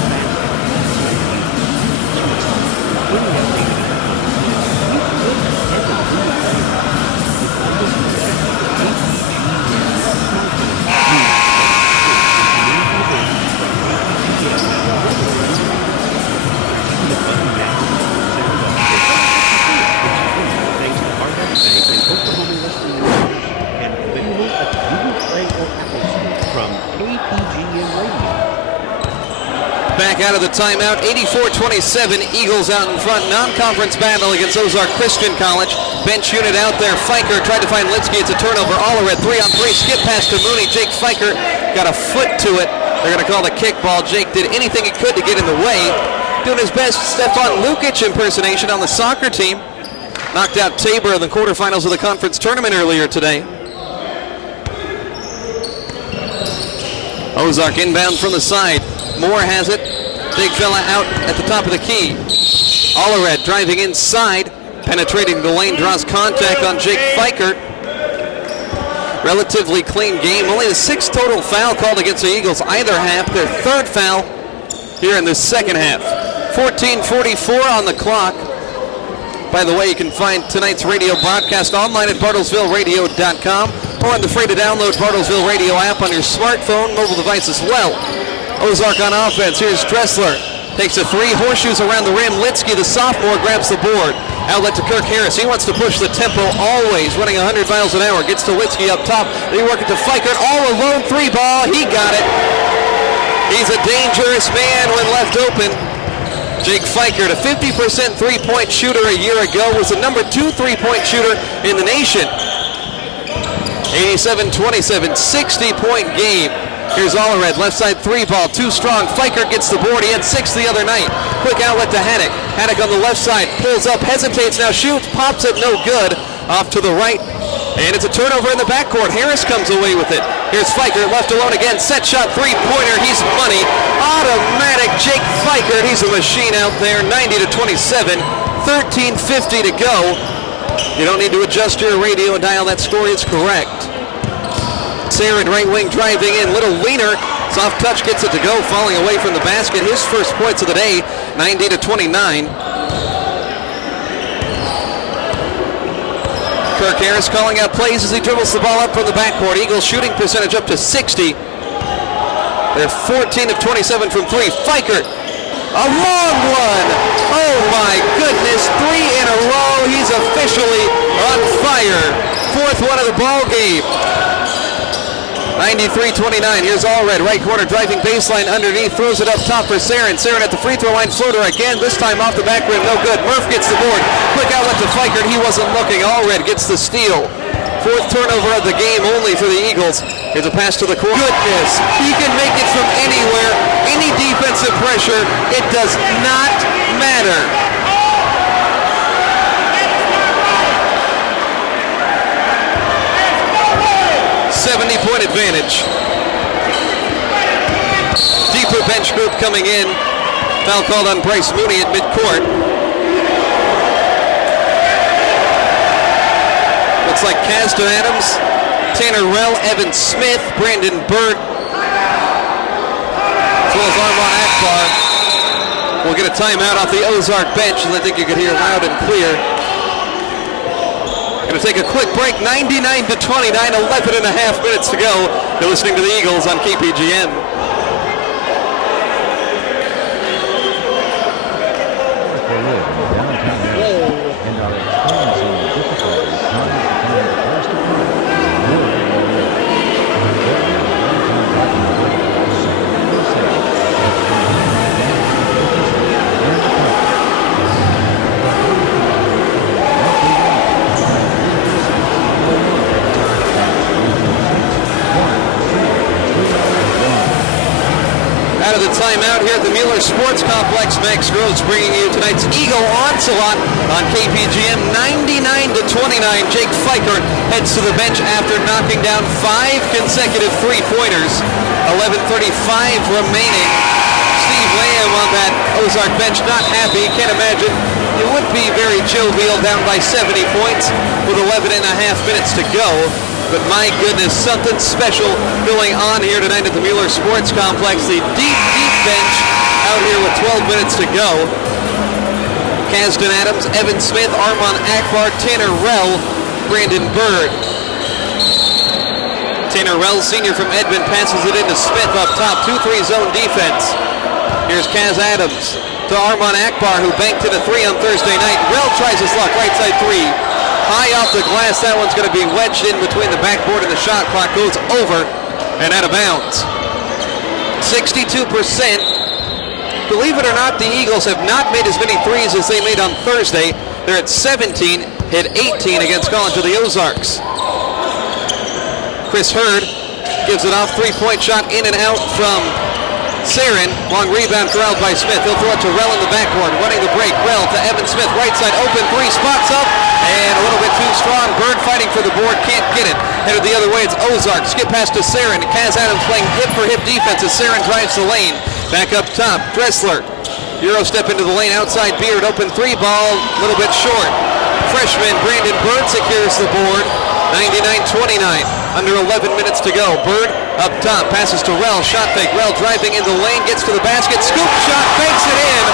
Back out of the timeout, 84-27, Eagles out in front. Non-conference battle against Ozark Christian College. Bench unit out there. Fikert tried to find Litsky. It's a turnover. Allred 3-on-3. Skip pass to Mooney. Jake Fikert got a foot to it. They're going to call the kickball. Jake did anything he could to get in the way. Doing his best Stefan Lukic impersonation on the soccer team. Knocked out Tabor in the quarterfinals of the conference tournament earlier today. Ozark inbound from the side. Moore has it. Big fella out at the top of the key. Allred driving inside. Penetrating the lane, draws contact on Jake Fikert. Relatively clean game. Only the 6th total foul called against the Eagles either half. Their 3rd foul here in the second half. 14:44 on the clock. By the way, you can find tonight's radio broadcast online at bartlesvilleradio.com or on the free-to-download Bartlesville Radio app on your smartphone, mobile device as well. Ozark on offense. Here's Dressler. Takes a 3, horseshoes around the rim. Litsky, the sophomore, grabs the board. Outlet to Kirk Harris. He wants to push the tempo always, running 100 miles an hour. Gets to Litsky up top. They work it to Fikert. All alone, 3 ball. He got it. He's a dangerous man when left open. Jake Fikert, a 50% three-point shooter a year ago, was the number 2 three-point shooter in the nation. 87-27, 60-point game. Here's Allred, left side 3 ball, too strong. Fikert gets the board. He had 6 the other night. Quick outlet to Haddock. Haddock on the left side, pulls up, hesitates, now shoots, pops it, no good. Off to the right, and it's a turnover in the backcourt. Harris comes away with it. Here's Fikert, left alone again. Set shot, 3-pointer, he's money. Automatic Jake Fikert, he's a machine out there. 90-27, 13:50 to go. You don't need to adjust your radio dial. That score is correct. Sarin, right wing, driving in, little leaner. Soft touch gets it to go, falling away from the basket. His first points of the day, 90-29. Kirk Harris calling out plays as he dribbles the ball up from the backcourt. Eagles shooting percentage up to 60. They're 14 of 27 from 3. Fikert, a long one. Oh my goodness, 3 in a row. He's officially on fire. 4th one of the ball game. 93-29, here's Allred, right corner, driving baseline underneath, throws it up top for Sarin. Sarin at the free throw line, floater again, this time off the back rim, no good. Murph gets the board, quick outlet to Fikert, he wasn't looking. Allred gets the steal. 4th turnover of the game only for the Eagles. Here's a pass to the corner. Goodness, he can make it from anywhere, any defensive pressure. It does not matter. .70 advantage. Deeper bench group coming in. Foul called on Bryce Mooney at midcourt. Looks like Kasdan Adams, Tanner Rell, Evan Smith, Brandon Bird, as well as Armon Akbar. We'll get a timeout off the Ozark bench, as I think you can hear loud and clear. Going to take a quick break, 99-29, 11 and a half minutes to go. You're listening to the Eagles on KPGM. Out of the timeout here at the Mueller Sports Complex, Max Groves bringing you tonight's Eagle Onslaught on KPGM. 99-29. Jake Fiker heads to the bench after knocking down 5 consecutive three-pointers. 11:35 remaining. Steve Lamb on that Ozark bench, not happy. Can't imagine it would be very jovial down by 70 points with 11 and a half minutes to go. But my goodness, something special going on here tonight at the Mueller Sports Complex. The deep bench out here with 12 minutes to go. Kasdan Adams, Evan Smith, Armon Akbar, Tanner Rell, Brandon Bird. Tanner Rell, senior from Edmond, passes it into Smith up top. 2-3 zone defense. Here's Kaz Adams to Armon Akbar, who banked in a 3 on Thursday night. Rell tries his luck, right side 3. High off the glass, that one's going to be wedged in between the backboard and the shot clock. Goes over and out of bounds. 62%. Believe it or not, the Eagles have not made as many threes as they made on Thursday. They're at 17, hit 18 against College of the Ozarks. Chris Hurd gives it off, three-point shot in and out from Sarin. Long rebound corralled by Smith. He'll throw it to Rell in the backboard. Running the break. Rell to Evan Smith. Right side open. 3 spots up. And a little bit too strong. Bird fighting for the board. Can't get it. Headed the other way. It's Ozark. Skip pass to Sarin. Kaz Adams playing hip-for-hip defense as Sarin drives the lane. Back up top. Dressler. Euro step into the lane. Outside Beard. Open 3 ball. A little bit short. Freshman Brandon Bird secures the board. 99-29. Under 11 minutes to go. Bird up top, passes to Rell, shot fake. Rell driving in the lane, gets to the basket, scoop shot, fakes it in.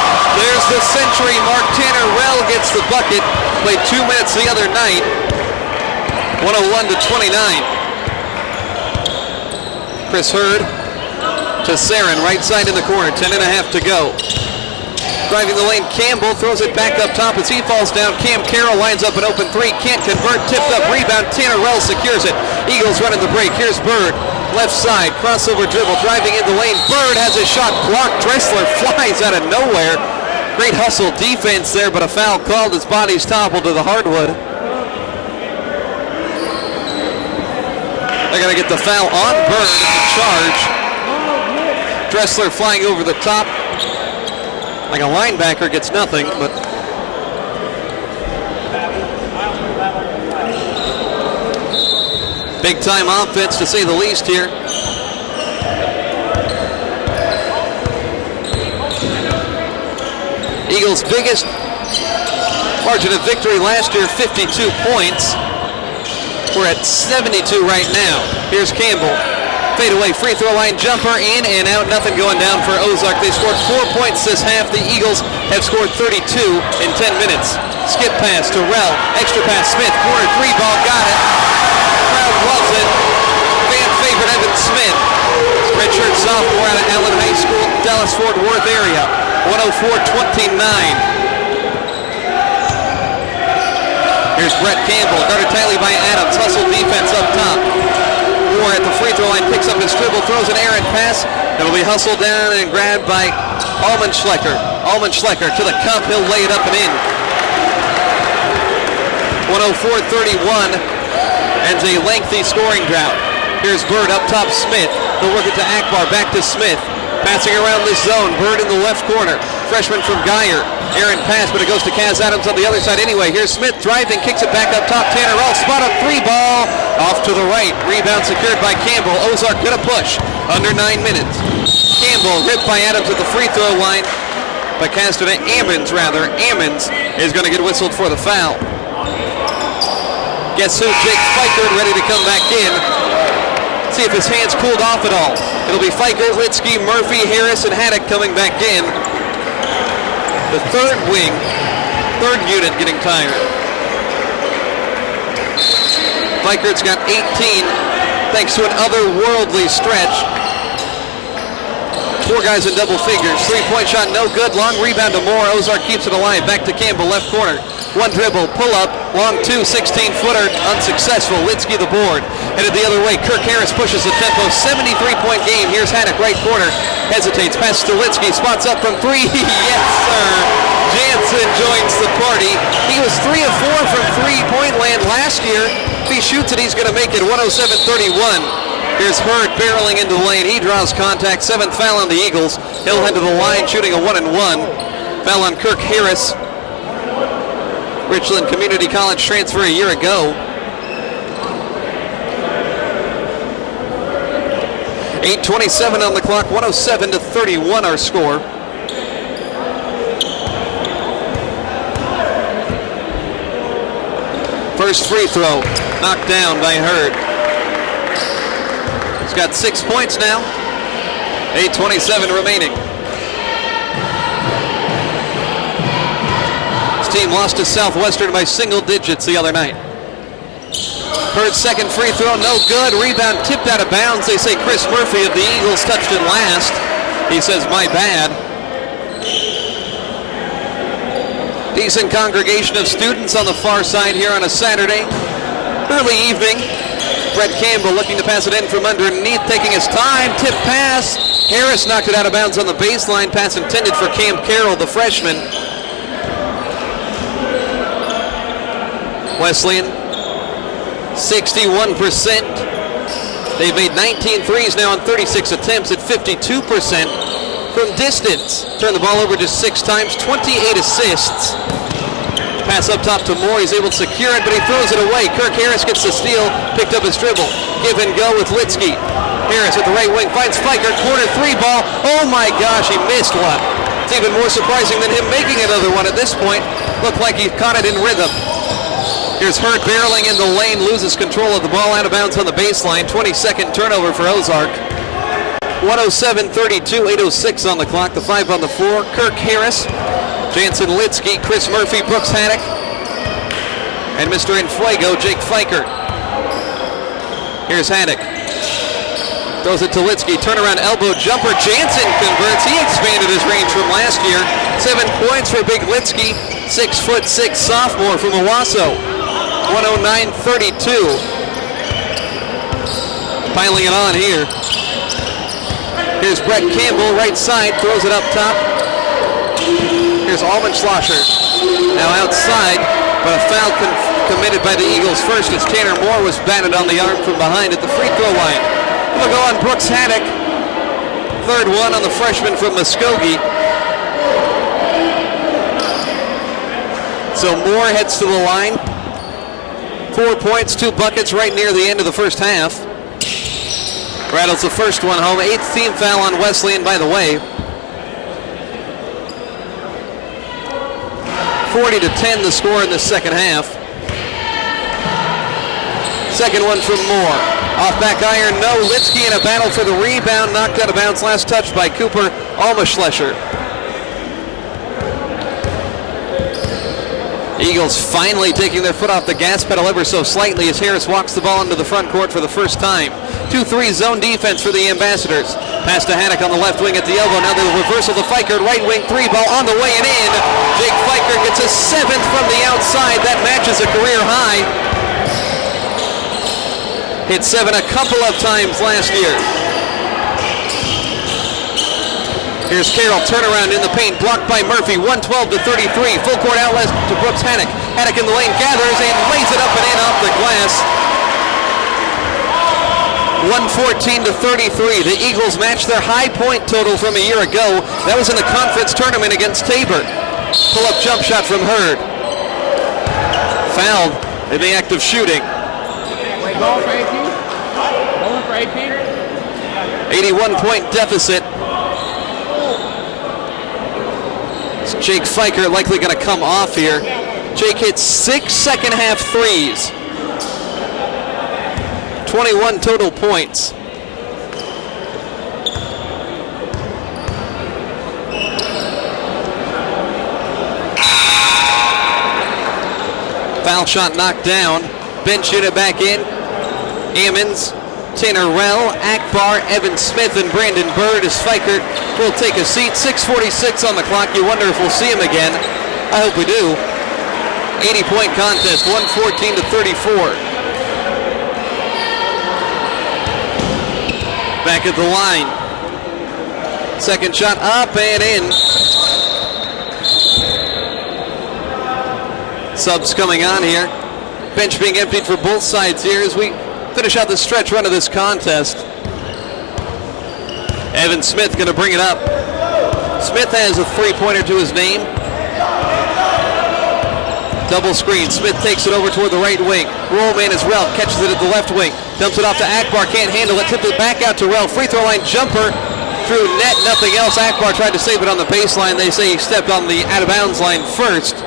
There's the century mark. Tanner Rell gets the bucket. Played 2 minutes the other night. 101-29. Chris Hurd to Sarin, right side in the corner. 10 and a half to go. Driving the lane, Campbell throws it back up top as he falls down. Cam Carroll lines up an open 3, can't convert, tipped up, rebound. Tanner Rell secures it. Eagles running the break. Here's Bird, left side, crossover dribble, driving in the lane. Bird has his shot blocked. Dressler flies out of nowhere. Great hustle defense there, but a foul called as bodies toppled to the hardwood. They're going to get the foul on Bird at the charge. Dressler flying over the top. Like a linebacker, gets nothing, but big time offense to say the least here. Eagles' biggest margin of victory last year, 52 points. We're at 72 right now. Here's Campbell. Fadeaway free throw line jumper, in and out, nothing going down for Ozark. They scored 4 points this half. The Eagles have scored 32 in 10 minutes. Skip pass to Rell, extra pass Smith, corner 3 ball, got it. Crowd loves it. Fan favorite Evan Smith. Redshirt sophomore out of Allen High School, Dallas Fort Worth area. 104-29. Here's Brett Campbell, guarded tightly by Adams. Hustle defense up top. Moore at the free throw line, picks up his dribble, throws an errant pass. It'll be hustled down and grabbed by Almond Schlecker. Almond Schlecker to the cup, he'll lay it up and in. 104-31, ends a lengthy scoring drought. Here's Bird up top, Smith. He'll work it to Akbar, back to Smith. Passing around this zone, Bird in the left corner. Freshman from Geyer. Aaron pass, but it goes to Kaz Adams on the other side anyway. Here's Smith driving, kicks it back up top. Tanner Rell, spot up three ball. Off to the right. Rebound secured by Campbell. Ozark gonna push. Under 9 minutes. Campbell ripped by Adams at the free throw line. But Ammons is gonna get whistled for the foul. Guess who? Jake Fikert ready to come back in. See if his hands cooled off at all. It'll be Fikert, Litsky, Murphy, Harris, and Haddock coming back in. The third unit getting tired. Fikert's got 18 thanks to an otherworldly stretch. 4 guys in double figures. 3-point shot, no good. Long rebound to Moore. Ozark keeps it alive. Back to Campbell, left corner. One dribble, pull up, long 2, 16-footer, unsuccessful. Litsky the board. Headed the other way. Kirk Harris pushes the tempo. 73-point game. Here's Haddock, right corner. Hesitates, passes to Litsky. Spots up from 3. Yes, sir. Jansen joins the party. He was 3 of 4 from 3-point land last year. If he shoots it, he's going to make it 107-31. Here's Hurd barreling into the lane. He draws contact. 7th foul on the Eagles. He'll head to the line shooting a 1-and-1. Foul on Kirk Harris. Richland Community College transfer a year ago. 8:27 on the clock. 107-31 our score. First free throw knocked down by Hurd. He's got 6 points now. 8:27 remaining. His team lost to Southwestern by single digits the other night. Hurd's second free throw, no good. Rebound tipped out of bounds. They say Chris Murphy of the Eagles touched it last. He says, my bad. Decent congregation of students on the far side here on a Saturday. Early evening. Brett Campbell looking to pass it in from underneath, taking his time. Tip pass. Harris knocked it out of bounds on the baseline. Pass intended for Cam Carroll, the freshman. Wesleyan, 61%. They've made 19 threes now on 36 attempts at 52% from distance. Turned the ball over just 6 times, 28 assists. Pass up top to Moore. He's able to secure it, but he throws it away. Kirk Harris gets the steal, picked up his dribble. Give and go with Litsky. Harris at the right wing finds Fikert. Corner 3 ball. Oh my gosh, he missed one. It's even more surprising than him making another one at this point. Looked like he caught it in rhythm. Here's Hurd barreling in the lane, loses control of the ball out of bounds on the baseline. 22nd turnover for Ozark. 107-32, 8:06 on the clock. The 5 on the floor. Kirk Harris, Jansen Litsky, Chris Murphy, Brooks Haddock, and Mr. Enfuego, Jake Fikert. Here's Haddock. Throws it to Litsky. Turnaround elbow jumper. Jansen converts. He expanded his range from last year. 7 points for Big Litsky. 6'6" sophomore from Owasso. 109-32. Piling it on here. Here's Brett Campbell, right side, throws it up top. Here's Almenschlosser, now outside, but a foul committed by the Eagles first as Tanner Moore was batted on the arm from behind at the free throw line. It'll go on Brooks Haddock. Third one on the freshman from Muskogee. So Moore heads to the line. 4 points, 2 buckets right near the end of the first half. Rattles the first one home. 8th team foul on Wesleyan, by the way. 40-10 the score in the second half. Second one from Moore. Off back iron, no. Litsky in a battle for the rebound. Knocked out of bounds, last touch by Cooper Almenschlosser. Eagles finally taking their foot off the gas pedal ever so slightly as Harris walks the ball into the front court for the first time. 2-3 zone defense for the Ambassadors. Pass to Haddock on the left wing at the elbow. Now the reversal to Fikert, right wing 3 ball on the way and in. Jake Fikert gets a 7th from the outside. That matches a career high. Hit 7 a couple of times last year. Here's Carroll, turnaround in the paint, blocked by Murphy, 112-33. Full court outlet to Brooks Haddock. Haddock in the lane, gathers and lays it up and in off the glass. 114-33. The Eagles matched their high point total from a year ago. That was in the conference tournament against Tabor. Pull-up jump shot from Hurd. Fouled in the act of shooting. Wait, going for AP? Going for AP? 81-point deficit. Jake Fiker likely going to come off here. Jake hit 6 second-half threes. 21 total points. Foul shot knocked down. Bench unit back in. Ammons, Tanner Rell, Akbar, Evan Smith, and Brandon Bird as Fikert will take a seat. 6:46 on the clock. You wonder if we'll see him again. I hope we do. 80-point contest, 114-34. Back at the line. Second shot up and in. Subs coming on here. Bench being emptied for both sides here as we finish out the stretch run of this contest. Evan Smith going to bring it up. Smith has a three-pointer to his name. Double screen. Smith takes it over toward the right wing. Roll man is Rel. Catches it at the left wing. Dumps it off to Akbar. Can't handle it. Tipped it back out to Rel. Free throw line jumper. Through net. Nothing else. Akbar tried to save it on the baseline. They say he stepped on the out-of-bounds line first.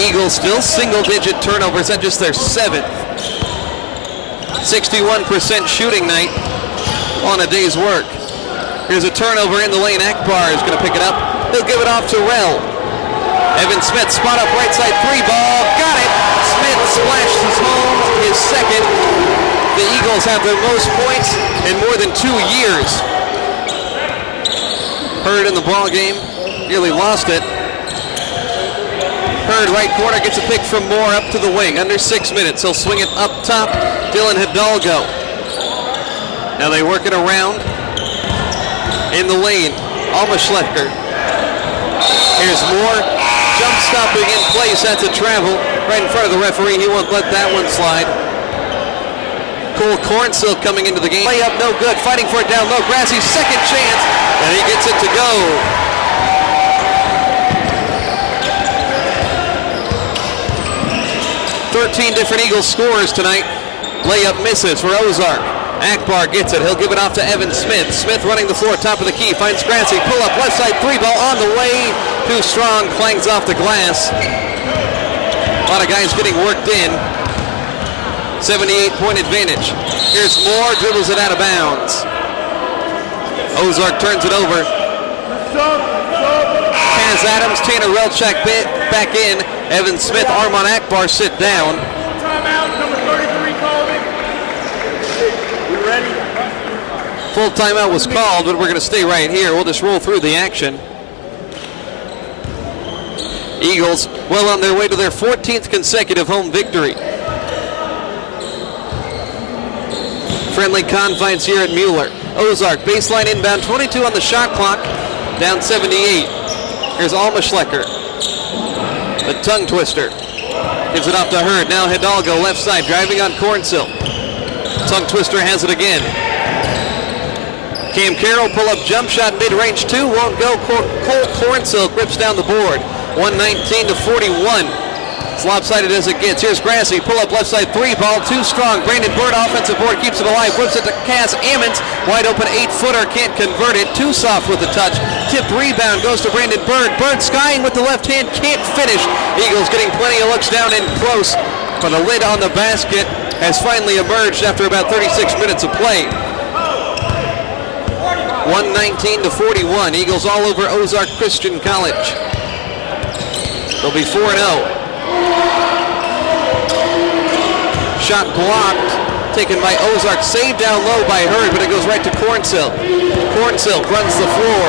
Eagles still single-digit turnovers. That's just their 7th. 61% shooting night on a day's work. Here's a turnover in the lane. Akbar is going to pick it up. He'll give it off to Rel. Evan Smith, spot up right side, three ball, got it. Smith splashes home his second. The Eagles have their most points in more than 2 years. Hurd in the ball game, nearly lost it. Hurd right corner gets a pick from Moore up to the wing, under 6 minutes. He'll swing it up top, Dylan Hidalgo. Now they work it around in the lane. Alma Schlechter. Here's Moore. Jump stopping in place, that's a travel right in front of the referee. He won't let that one slide. Cole Cornsill coming into the game. Layup no good, fighting for it down low. Grassie's second chance, and he gets it to go. Thirteen different Eagles scorers tonight. Layup misses for Ozark. Akbar gets it. He'll give it off to Evan Smith. Smith running the floor, top of the key. Finds Grassy. Pull up left side three ball on the way. Too strong. Clangs off the glass. A lot of guys getting worked in. 78-point advantage. Here's Moore. Dribbles it out of bounds. Ozark turns it over. Kaz Adams, Tanner Relchak back in. Evan Smith, Armon Akbar sit down. Timeout, number 33 called it. You ready? Full timeout was called, but we're going to stay right here. We'll just roll through the action. Eagles well on their way to their 14th consecutive home victory. Friendly confines here at Mueller. Ozark, baseline inbound, 22 on the shot clock, down 78. Here's Alma Schlecker. The tongue twister. Gives it off to Hurd. Now Hidalgo left side, driving on Cornsill. Tongue twister has it again. Cam Carroll, pull-up jump shot, mid-range two, won't go. Cole Cornsill grips down the board. 119-41. As lopsided as it gets. Here's Grassy, pull-up left side three ball, too strong. Brandon Bird, offensive board, keeps it alive, whips it to Cass Ammons. Wide open 8-footer, can't convert it. Too soft with the touch. Tip rebound goes to Brandon Bird. Bird skying with the left hand, can't finish. Eagles getting plenty of looks down in close, but a lid on the basket has finally emerged after about 36 minutes of play. 119-41. Eagles all over Ozark Christian College. They'll be 4-0. Shot blocked, taken by Ozark, saved down low by Hurd, but it goes right to Cornsill. Cornsill runs the floor.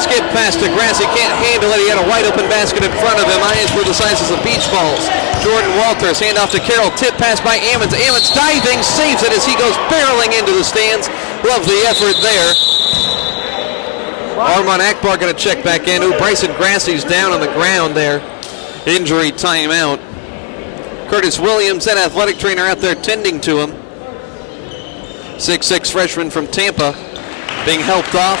Skip pass to Grassy, can't handle it. He had a wide open basket in front of him. Eyes were the sizes of beach balls. Jordan Walters, hand off to Carroll. Tip pass by Ammons. Ammons diving, saves it as he goes barreling into the stands. Love the effort there. Armon Akbar going to check back in. Bryson Grassy's down on the ground there. Injury timeout. Curtis Williams, that athletic trainer, out there tending to him. 6'6" freshman from Tampa, being helped off.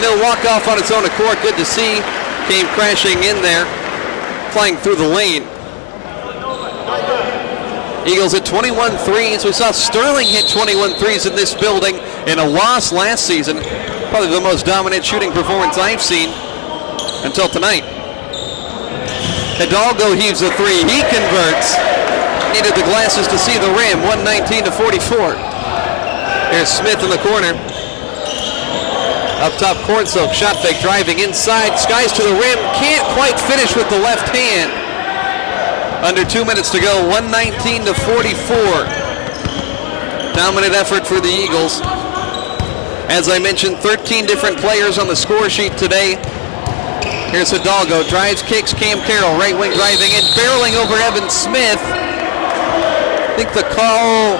No walk-off on its own accord. Good to see. Came crashing in there, flying through the lane. Eagles at 21 threes. We saw Sterling hit 21 threes in this building in a loss last season. Probably the most dominant shooting performance I've seen until tonight. Hidalgo heaves a three. He converts. Needed the glasses to see the rim. 119-44. Here's Smith in the corner. Up top, Cornsilk. Shot fake driving inside. Skies to the rim. Can't quite finish with the left hand. Under 2 minutes to go. 119-44. Dominant effort for the Eagles. As I mentioned, 13 different players on the score sheet today. Here's Hidalgo. Drives, kicks. Cam Carroll. Right wing driving in. Barreling over Evan Smith. I think the call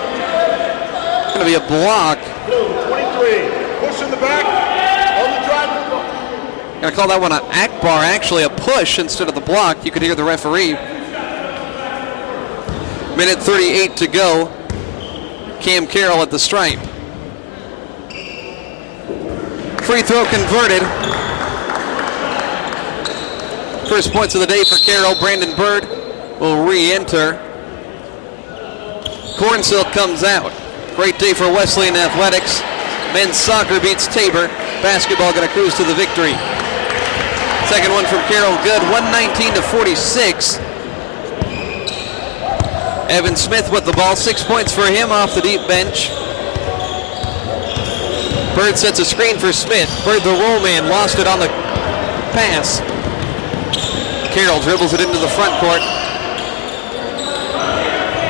is going to be a block. 23. Push in the back. On the drive. Going to call that one an Akbar. Actually a push instead of the block. You could hear the referee. Minute 38 to go. Cam Carroll at the stripe. Free throw converted. First points of the day for Carroll. Brandon Bird will re-enter. Cornsilk comes out. Great day for Wesleyan athletics. Men's soccer beats Tabor. Basketball going to cruise to the victory. Second one from Carroll, good. 119-46. Evan Smith with the ball. 6 points for him off the deep bench. Bird sets a screen for Smith. Bird, the roll man, lost it on the pass. Carroll dribbles it into the front court.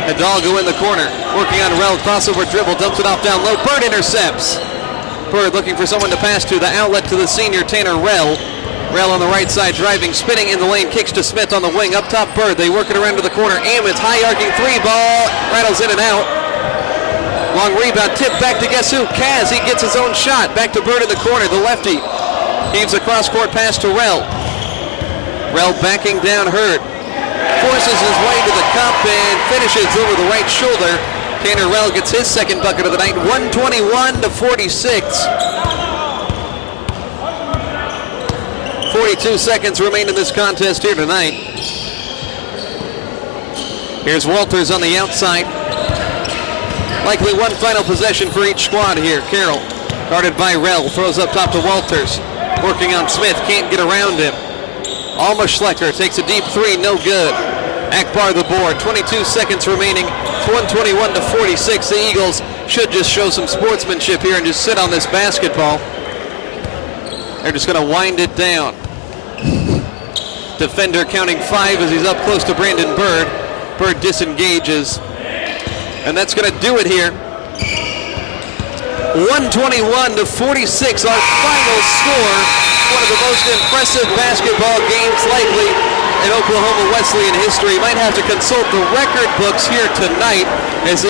Hidalgo in the corner, working on Rel, crossover dribble, dumps it off down low. Bird intercepts. Bird looking for someone to pass to. The outlet to the senior, Tanner Rel. Rel on the right side, driving, spinning in the lane, kicks to Smith on the wing. Up top, Bird. They work it around to the corner. Amos, high arcing three ball, rattles in and out. Long rebound, tip back to guess who? Kaz, he gets his own shot. Back to Bird in the corner, the lefty. Heaves a cross-court pass to Rel. Rel backing down Hurd. Forces his way to the cup and finishes over the right shoulder. Tanner Rel gets his second bucket of the night. 121-46. 42 seconds remain in this contest here tonight. Here's Walters on the outside. Likely one final possession for each squad here. Carroll, guarded by Rel, throws up top to Walters. Working on Smith, can't get around him. Alma Schlecker takes a deep three, no good. Akbar the board, 22 seconds remaining. It's 121-46. The Eagles should just show some sportsmanship here and just sit on this basketball. They're just going to wind it down. Defender counting 5 as he's up close to Brandon Bird. Bird disengages. And that's going to do it here. 121-46, our final score. One of the most impressive basketball games likely in Oklahoma Wesleyan history. Might have to consult the record books here tonight as